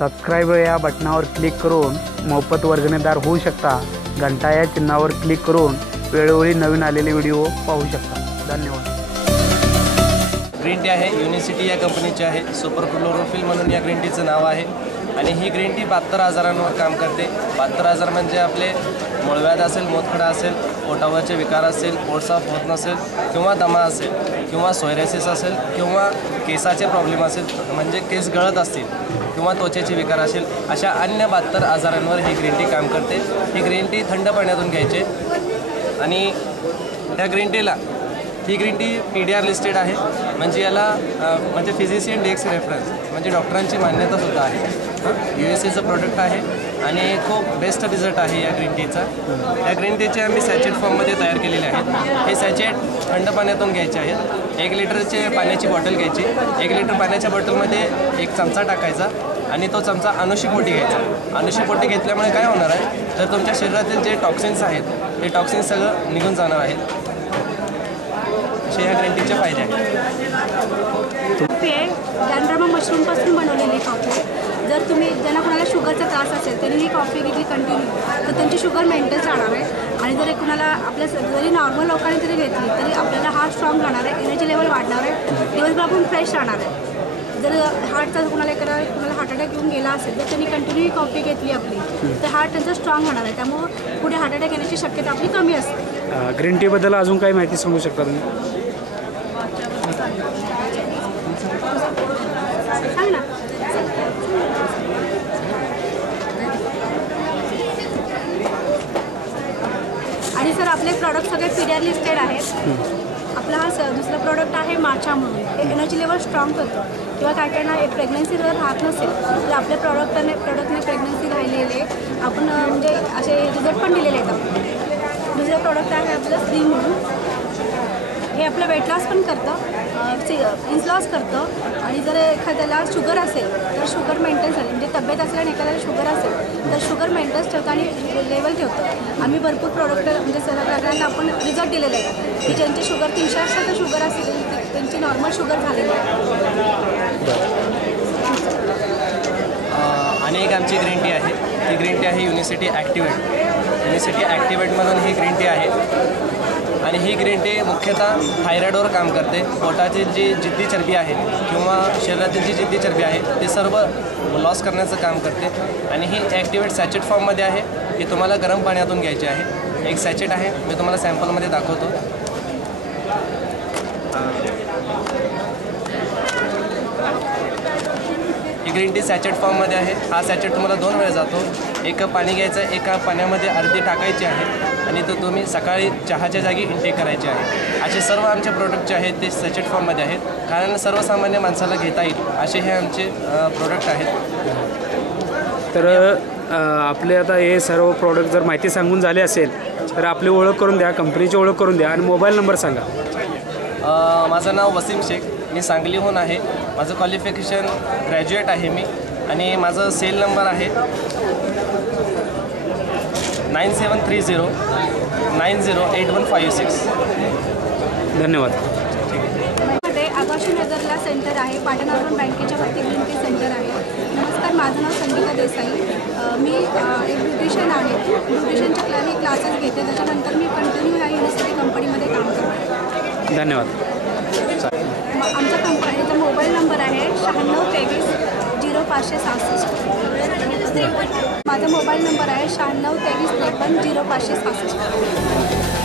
Subscribe या बटनावर click करून मोफत वर्गणीदार होऊ शकता। घंटा या चिन्हावर क्लिक करून वेळोवेळी नवीन आलेले व्हिडिओ पाहू शकता। धन्यवाद। ग्रीन टी आहे युनिसिटी या कंपनीची आहे। सुपर क्लोरोफिल म्हणून या ग्रीन टीचं नाव आहे आणि ही ग्रीन टी 72 आजारांवर काम करते। 72 आजार म्हणजे आपले मूळव्याध असेल, मूतखडा असेल, पोटावरचे विकार असेल, पोट साफ होत नसेल किंवा दमा असेल किंवा सोयरेसिस असेल किंवा केसाचे प्रॉब्लेम असेल म्हणजे केस गळत असतील किंवा त्वचेचे विकार असेल, अशा अन्य 72 आजारांवर ही ग्रीन टी काम करते। ही ग्रीन टी थंड पाण्यातून घ्यायचे आणि त्या ग्रीन टीला ही ग्रीन टी PDR लिस्टेड आहे, म्हणजे याला म्हणजे फिजिशियन डेस्क रेफरन्स म्हणजे डॉक्टरांची मान्यतासुद्धा आहे। USAचं प्रोडक्ट आहे आणि खूप बेस्ट रिझल्ट आहे या ग्रीन टीचा। या ग्रीन टीचे आम्ही सॅचेट फॉर्ममध्ये तयार केलेले आहेत। हे सॅचेट थंड पाण्यातून घ्यायचे आहेत। 1 लिटरचे पाण्याची बॉटल घ्यायची। 1 लिटर पाण्याच्या बॉटलमध्ये 1 चमचा टाकायचा आणि तो चमचा अनुशीपोटी घ्यायचा। अनुशीपोटी घेतल्यामुळे काय होणार आहे तर तुमच्या शरीरातील जे टॉक्सिन्स आहेत ते टॉक्सिन्स सगळं निघून जाणार आहेत। असे ह्या ग्रीन टीचे फायदे आहेत। कॉफी आहे गॅनड्रामा मशरूमपासून बनवलेली कॉफी आहे। जर तुम्ही ज्यांना कोणाला शुगरचा त्रास असेल त्यांनी ही कॉफी घेतली कंटिन्यू तर त्यांची शुगर मेंटेन राहणार आहे आणि जर कुणाला आपल्या जरी नॉर्मल लोकांनी जरी घेतली तरी आपल्याला हार्ट स्ट्रॉंग राहणार आहे, एनर्जी लेवल वाढणार आहे, दिवसभर आपण फ्रेश राहणार आहे। जर हार्टचा कुणाला हार्ट अटॅक येऊन गेला असेल तर त्यांनी कंटिन्यू ही कॉफी घेतली आपली तर हार्ट त्यांचं स्ट्रॉंग होणार आहे, त्यामुळे पुढे हार्ट अटॅक येण्याची शक्यता आपली कमी असते। ग्रीन टीबद्दल अजून काही माहिती सांगू शकता तुम्ही? सांग ना। आणि सर आपले प्रॉडक्ट सगळे PDR लिस्टेड आहेत। आपला हा दुसरा प्रोडक्ट आहे माचा म्हणून, हे एनर्जी लेवल स्ट्रॉंग करतो किंवा काय काय ना प्रेग्नन्सी जर राहत नसेल तर आपल्या प्रॉडक्टने प्रेग्नन्सी राहिलेले आपण म्हणजे असे रिझल्ट पण दिलेले आहेत आपण। दुसरं प्रोडक्ट आहे आपलं स्लिम म्हणून, हे आपलं वेट लॉस पण करतं, इंच लॉस करतं आणि जर एखाद्याला शुगर असेल तर शुगर मेंटेन झाली म्हणजे तब्येत असल्याने एखाद्याला शुगर असेल तर शुगर मेंटेन्स ठेवतं आणि लेवल ठेवतं। आम्ही भरपूर प्रोडक्ट म्हणजे सगळ्यांना आपण रिझल्ट दिलेले आहेत की ज्यांची शुगर 300 असेल तर शुगर असेल त्यांची नॉर्मल शुगर झालेली आहे। आणि एक आमची ग्रीन टी आहे, ती ग्रीन टी आहे युनिसिटी ॲक्टिवेट। युनिसिटी ॲक्टिवेटमधून ही ग्रीन टी आहे आणि ही ग्रीन टी मुख्यतः थायरॉइडवर काम करते। पोटाची जी जिद्दी चरबी आहे किंवा शरीरातील जी जिद्दी चरबी आहे ते सर्व लॉस करण्याचं काम करते आणि ही ॲक्टिवेट सॅचेट फॉर्ममध्ये आहे। ही तुम्हाला गरम पाण्यातून घ्यायची आहे। एक सॅचेट आहे, मी तुम्हाला सॅम्पलमध्ये दाखवतो। ही ग्रीन टी सॅचेट फॉर्ममध्ये आहे। हा सॅचेट तुम्हाला 2 वेळा जातो। एक पाणी घ्यायचं, एका पाण्यामध्ये अर्धी टाकायची आहे आणि तो तुम्ही सकाळी चहाच्या जागी इंटेक करायचे आहे। असे सर्व आमचे प्रोडक्ट जे आहेत ते सॅचेट फॉर्ममध्ये आहेत, कारण सर्वसामान्य माणसाला घेता येईल असे हे आमचे प्रोडक्ट आहेत। तर आपले आता हे सर्व प्रोडक्ट जर माहिती सांगून झाले असेल तर आपली ओळख करून द्या, कंपनीची ओळख करून द्या आणि मोबाईल नंबर सांगा। माझं नाव वसीम शेख, मी सांगलीहून आहे। माझं क्वालिफिकेशन ग्रॅज्युएट आहे मी आणि माझं सेल नंबर आहे 9730 908156। धन्यवाद। आकाशी नगरला सेंटर आहे, पाटणा बँकेच्या वरती ग्रीन टी सेंटर आहे। नमस्कार, माझं नाव संगीता देसाई। मी एक ब्युटिशियन आहे। ब्युटिशियनचे क्लासेस घेते, त्याच्यानंतर मी कंटिन्यू या युनिसिटी कंपनीमध्ये काम करते। धन्यवाद। आमच्या कंपनीचा मोबाईल नंबर आहे 9623 0566। माझा मोबाईल नंबर आहे 9623 0566।